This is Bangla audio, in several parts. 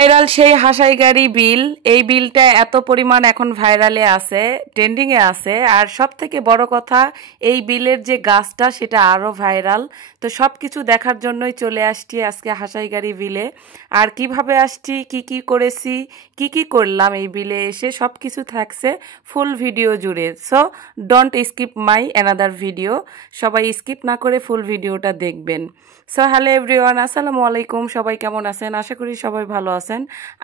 ভাইরাল সেই হাসাই গাড়ি বিল, এই বিলটা এত পরিমাণ এখন ভাইরালে আছে, ট্রেন্ডিংয়ে আছে। আর সব থেকে বড় কথা, এই বিলের যে গাছটা সেটা আরও ভাইরাল। তো সব কিছু দেখার জন্যই চলে আসছি আজকে হাসাই গাড়ি বিলে। আর কিভাবে আসছি, কি কি করেছি, কি কি করলাম এই বিলে এসে, সব কিছু থাকছে ফুল ভিডিও জুড়ে। So don't skip my another video, সবাই স্কিপ না করে ফুল ভিডিওটা দেখবেন। সো হ্যালো এভরিওয়ান, আসসালামু আলাইকুম। সবাই কেমন আছেন? আশা করি সবাই ভালো আছেন।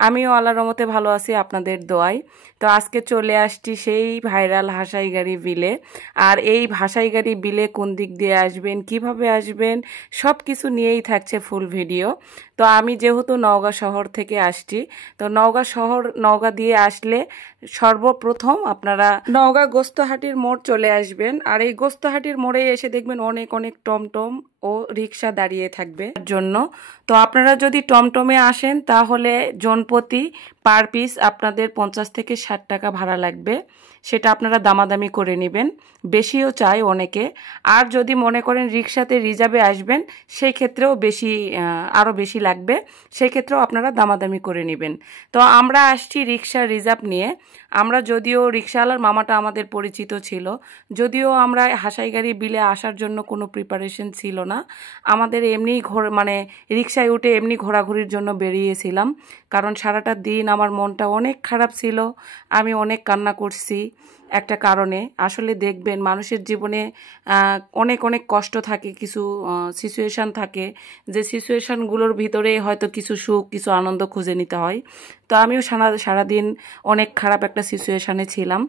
আমিও আল্লাহর রহমতে ভালো আছি আপনাদের দোয়ায়। তো আজকে চলে আসছি সেই ভাইরাল হাসাইগাড়ি বিলে। আর এই হাসাইগাড়ি বিলে কোন দিক দিয়ে আসবেন, কিভাবে আসবেন, সব কিছু নিয়েই থাকছে ফুল ভিডিও। তো আমি যেহেতু নওগাঁ শহর থেকে আসছি, তো নওগাঁ দিয়ে আসলে সর্বপ্রথম আপনারা নওগাঁ গোস্তহাটির মোড় চলে আসবেন। আর এই গোস্তহাটির মোড়ে এসে দেখবেন অনেক অনেক টমটম ও রিক্সা দাঁড়িয়ে থাকবে জন্য। তো আপনারা যদি টমটমে আসেন তাহলে জনপ্রতি পার পিস আপনাদের 50 থেকে 60 টাকা ভাড়া লাগবে। সেটা আপনারা দামাদামি করে নেবেন, বেশিও চাই অনেকে। আর যদি মনে করেন রিক্সাতে রিজার্ভে আসবেন, সেই ক্ষেত্রেও আরও বেশি লাগবে, সেই ক্ষেত্রেও আপনারা দামাদামি করে নেবেন। তো আমরা আসছি রিক্সা রিজার্ভ নিয়ে। আমরা যদিও রিক্সাওয়ালার মামাটা আমাদের পরিচিত ছিল, যদিও আমরা হাসাইগাড়ি বিলে আসার জন্য কোনো প্রিপারেশন ছিল না, আমাদের এমনি রিক্সায় উঠে এমনি ঘোরাঘুরির জন্য বেরিয়েছিলাম। কারণ সারাটা দিন আমার মনটা অনেক খারাপ ছিল, আমি অনেক কান্না করছি একটা কারণে। আসলে দেখবেন মানুষের জীবনে অনেক অনেক কষ্ট থাকে, কিছু সিচুয়েশান থাকে, যে সিচুয়েশানগুলোর ভিতরে হয়তো কিছু সুখ, কিছু আনন্দ খুঁজে নিতে হয়। তো আমিও সারাদিন অনেক খারাপ একটা সিচুয়েশানে ছিলাম।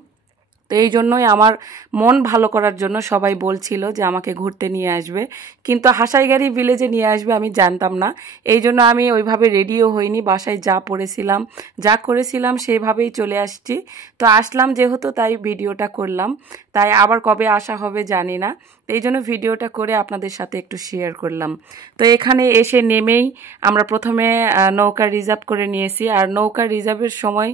তো এই জন্যই আমার মন ভালো করার জন্য সবাই বলছিল যে আমাকে ঘুরতে নিয়ে আসবে, কিন্তু হাসাইগাড়ি ভিলেজে নিয়ে আসবে আমি জানতাম না। এই জন্য আমি ওইভাবে রেডিও হইনি, বাসায় যা করেছিলাম সেভাবেই চলে আসছি। তো আসলাম যেহেতু, তাই ভিডিওটা করলাম। তাই আবার কবে আসা হবে জানি না, এই জন্য ভিডিওটা করে আপনাদের সাথে একটু শেয়ার করলাম। তো এখানে এসে নেমেই আমরা প্রথমে নৌকা রিজার্ভ করে নিয়েছি। আর নৌকা রিজার্ভের সময়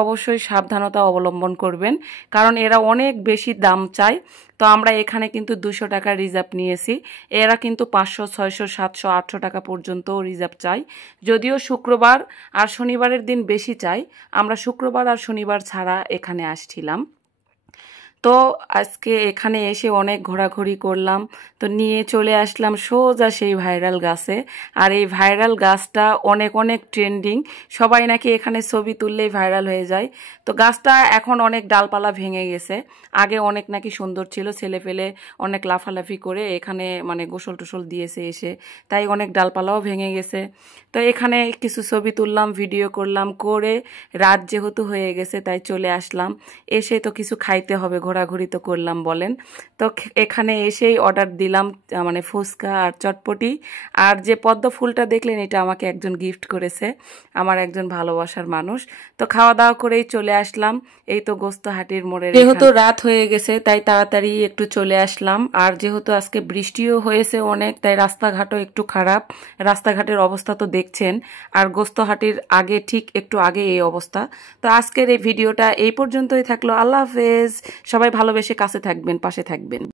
অবশ্যই সাবধানতা অবলম্বন করবেন, কারণ এরা অনেক বেশি দাম চায়। তো আমরা এখানে কিন্তু 200 টাকা রিজার্ভ নিয়েছি, এরা কিন্তু 500, 600, 700, 800 টাকা পর্যন্ত রিজার্ভ চাই। যদিও শুক্রবার আর শনিবারের দিন বেশি চাই, আমরা শুক্রবার আর শনিবার ছাড়া এখানে আসছিলাম। তো আজকে এখানে এসে অনেক ঘোরাঘুরি করলাম। তো নিয়ে চলে আসলাম সোজা সেই ভাইরাল গাছে। আর এই ভাইরাল গাছটা অনেক অনেক ট্রেন্ডিং, সবাই নাকি এখানে ছবি তুললেই ভাইরাল হয়ে যায়। তো গাছটা এখন অনেক ডালপালা ভেঙে গেছে, আগে অনেক নাকি সুন্দর ছিল, ছেলেপেলে অনেক লাফালাফি করে এখানে গোসল টোসল দিয়েছে এসে, তাই অনেক ডালপালাও ভেঙে গেছে। তো এখানে কিছু ছবি তুললাম, ভিডিও করলাম, করে রাত যেহেতু হয়ে গেছে তাই চলে আসলাম। এসে তো কিছু খাইতে হবে, ঘোরাঘুরি তো করলাম বলেন। তো এখানে এসেই অর্ডার দিলাম ফুচকা আর চটপটি। আর যে পদ্ম ফুলটা দেখলেন, এটা আমাকে একজন গিফট করেছে, আমার একজন ভালোবাসার মানুষ। তো খাওয়া দাওয়া করেই চলে আসলাম এই তো গোস্তহাটির মোড়ে। যেহেতু রাত হয়ে গেছে তাই তাড়াতাড়ি একটু চলে আসলাম। আর যেহেতু আজকে বৃষ্টিও হয়েছে অনেক, তাই রাস্তাঘাটও একটু খারাপ, রাস্তাঘাটের অবস্থা তো দেখছেন। আর গোস্তহাটির আগে, ঠিক একটু আগে এই অবস্থা। তো আজকের এই ভিডিওটা এই পর্যন্তই থাকলো। আল্লাহ হাফেজ। সবাই ভালোবেসে কাছে থাকবেন, পাশে থাকবেন।